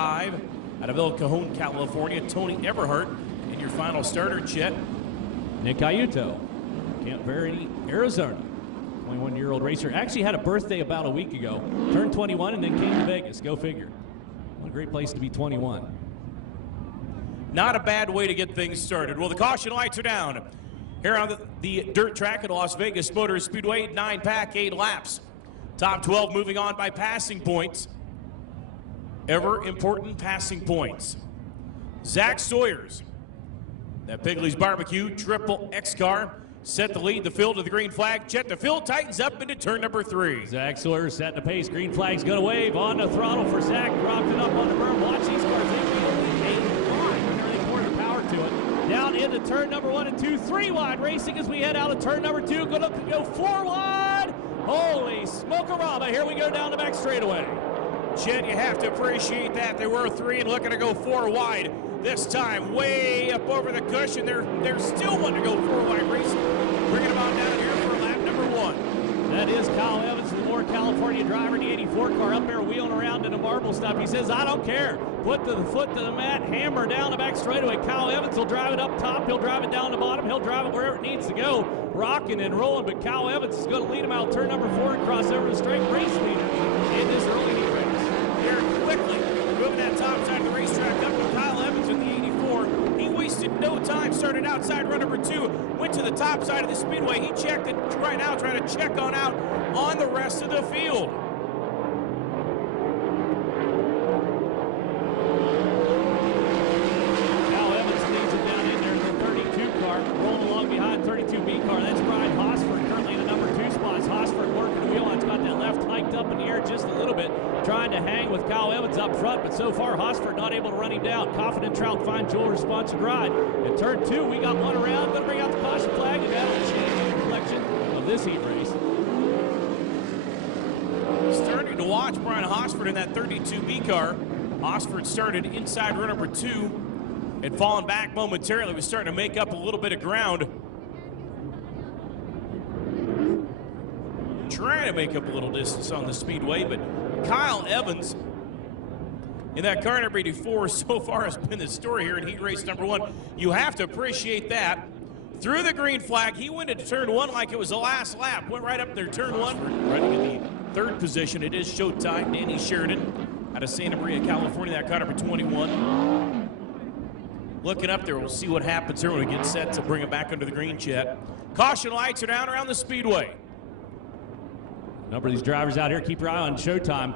Out of El Cajon, California, Tony Everhart in your final starter, Chet. Nick Ayuto, Camp Verde, Arizona. 21-year-old racer. Actually had a birthday about a week ago. Turned 21 and then came to Vegas. Go figure. What a great place to be 21. Not a bad way to get things started. Well, the caution lights are down. Here on the dirt track at Las Vegas Motor Speedway, 9-pack, 8 laps. Top 12 moving on by passing points. Ever important passing points. Zach Sawyers, that Pigley's Barbecue Triple X car, set the lead, the field to the green flag. Chet, the field tightens up into turn number 3. Zach Sawyers setting the pace. Green flag's going to wave. On the throttle for Zach. Dropped it up on the berm. Watch these cars. They can only 8 wide when they pour the power to it. Down into turn number 1 and 2. 3 wide racing as we head out of turn number 2. Going to go 4 wide. Holy smoke-a-rama. Here we go down the back straightaway. Chet, you have to appreciate that. They were 3 and looking to go 4 wide. This time, way up over the cushion. They're still wanting to go 4 wide racing. Bringing them on down here for lap number 1. That is Kyle Evans, the more California driver in the 84 car, up there wheeling around in the marble stuff. He says, I don't care. Put the foot to the mat, hammer down the back straightaway. Kyle Evans will drive it up top. He'll drive it down the bottom. He'll drive it wherever it needs to go, rocking and rolling. But Kyle Evans is going to lead him out turn number 4 and cross over the straight race leader in this early heat race. Here quickly, moving that top side of the racetrack up with Kyle Evans in the 84. He wasted no time, started outside run number 2, went to the top side of the speedway. He checked it right now, trying to check on out on the rest of the field. Kyle Evans leads it down in there in the 32 car, rolling along behind 32B car. That's Brian Hosford, currently in the number 2 spots. Hosford working the wheel on. It's got that left hiked up in the air just a little bit, trying to hang with Kyle Evans up front, but so far Hosford not able to run him down. Confident Trout fine jewelry-sponsored ride. In turn 2, we got one around. Going to bring out the caution flag, and that'll change the complexion of this heat race. Starting to watch Brian Hosford in that 32B car. Hosford started inside run number 2 and fallen back momentarily. Was starting to make up a little bit of ground. Trying to make up a little distance on the speedway, but Kyle Evans in that car number 84 so far has been the story here in heat race number 1. You have to appreciate that. Through the green flag, he went into turn 1 like it was the last lap. Went right up there, turn 1, running in the 3rd position. It is Showtime. Danny Sheridan out of Santa Maria, California, that car number 21. Looking up there, we'll see what happens here when we get set to bring it back under the green, Chet. Caution lights are down around the speedway. A number of these drivers out here, keep your eye on Showtime.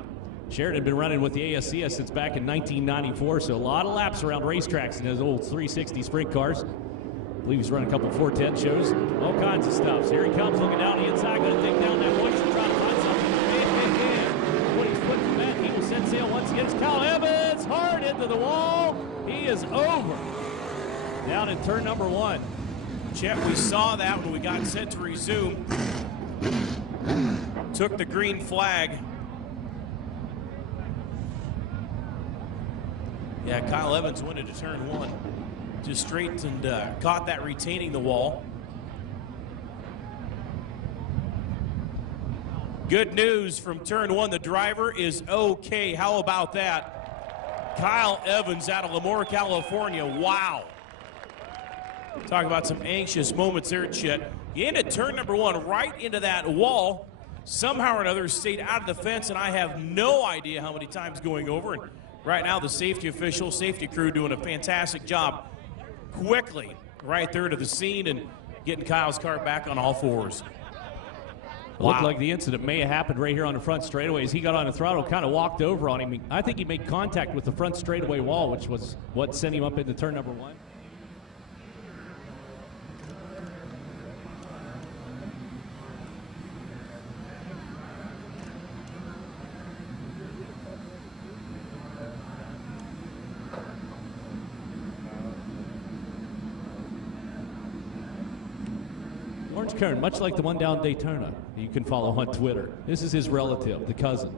Sheridan had been running with the ASCS since back in 1994, so a lot of laps around racetracks in those old 360 sprint cars. I believe he's running a couple 410 shows, all kinds of stuff. So here he comes, looking down the inside, going to take down that hoist and try to find something. And what he's put from that, he will set sail once again. It's Kyle Evans, hard into the wall. He is over. Down in turn number 1. Chet, we saw that when we got set to resume. Took the green flag. Yeah, Kyle Evans went into turn 1. Just straight and caught that retaining the wall. Good news from turn 1. The driver is okay. How about that? Kyle Evans out of Lemoore, California. Wow. Talk about some anxious moments there, Chet. You ended turn number 1 right into that wall. Somehow or another stayed out of the fence, and I have no idea how many times going over. And right now, the safety official, safety crew doing a fantastic job quickly right there to the scene and getting Kyle's car back on all 4s. Wow. Looked like the incident may have happened right here on the front straightaway. As he got on the throttle, kind of walked over on him. I think he made contact with the front straightaway wall, which was what sent him up into turn number 1. Orange Kern, much like the one down Daytona, you can follow on Twitter. This is his relative, the cousin.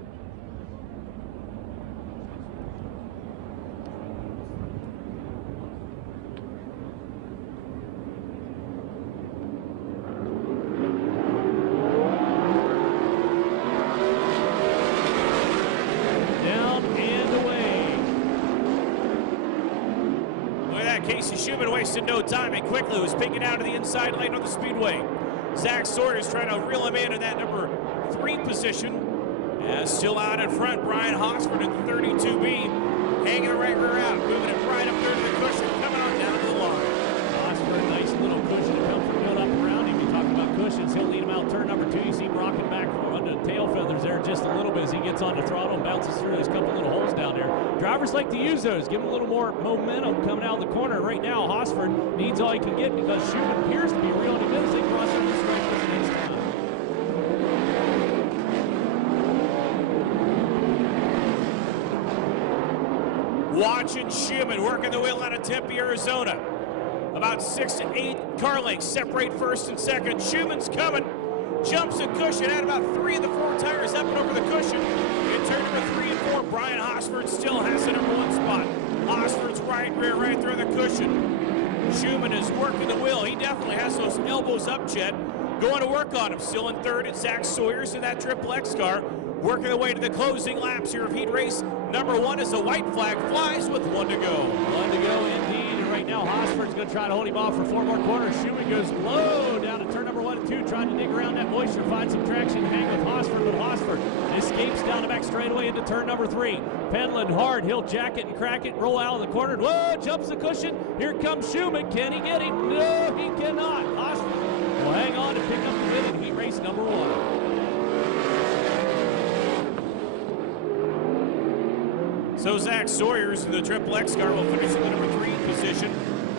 that, Casey Schumann wasted no time and quickly was picking out to the inside lane on the speedway. Zach Sawyer's trying to reel him in that number 3 position. As still out in front, Brian Hosford in the 32B, hanging the right rear out, moving it right up there to the cushion, coming on down to the line. Hosford, nice little cushion to come from good up around him. You talk about cushions, he'll lead him out turn number 2. You see him rocking back on the tail feathers there just a little bit as he gets on the throttle and bounces through those couple little holes down there. Drivers like to use those, give him a little more momentum coming out of the corner. Right now, Hosford needs all he can get because Schumann appears to be reeling him in as they cross over the stripe for the next time. Watching Schumann working the wheel out of Tempe, Arizona. About 6 to 8 car lengths separate first and second. Schumann's coming. Jumps the cushion, had about 3 of the 4 tires up and over the cushion. In turn number 3 and 4, Brian Hosford still has the number 1 spot. Hosford's right rear right through the cushion. Schumann is working the wheel. He definitely has those elbows up, Chet. Going to work on him. Still in third at Zach Sawyer's in that Triple X car. Working their way to the closing laps here of heat race number 1 as the white flag flies with 1 to go. 1 to go indeed. And right now, Hosford's going to try to hold him off for 4 more corners. Schumann goes low down to turn number 1 and 2, trying to dig around that moisture, find some traction, hang with Hosford, but Hosford escapes down the back straightaway into turn number 3. Pedaling hard, he'll jack it and crack it, roll out of the corner. Whoa, jumps the cushion. Here comes Schumann. Can he get him? No, he cannot. Hosford will hang on and pick up the win in heat race number 1. So Zach Sawyer's in the Triple X car will finish in the number 3 position.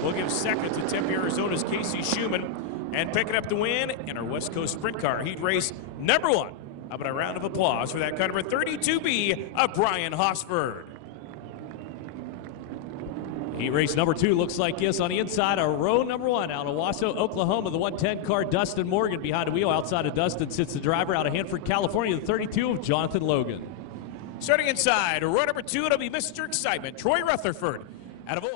We'll give second to Tempe, Arizona's Casey Schumann. And picking up the win in our West Coast Sprint Car heat race number 1. How about a round of applause for that car number 32B of Brian Hosford. Heat race number 2 looks like this on the inside of row number 1 out of Wasso, Oklahoma. The 110 car, Dustin Morgan behind the wheel. Outside of Dustin sits the driver out of Hanford, California, the 32 of Jonathan Logan. Starting inside, row number 2, it'll be Mr. Excitement, Troy Rutherford out of Ohio.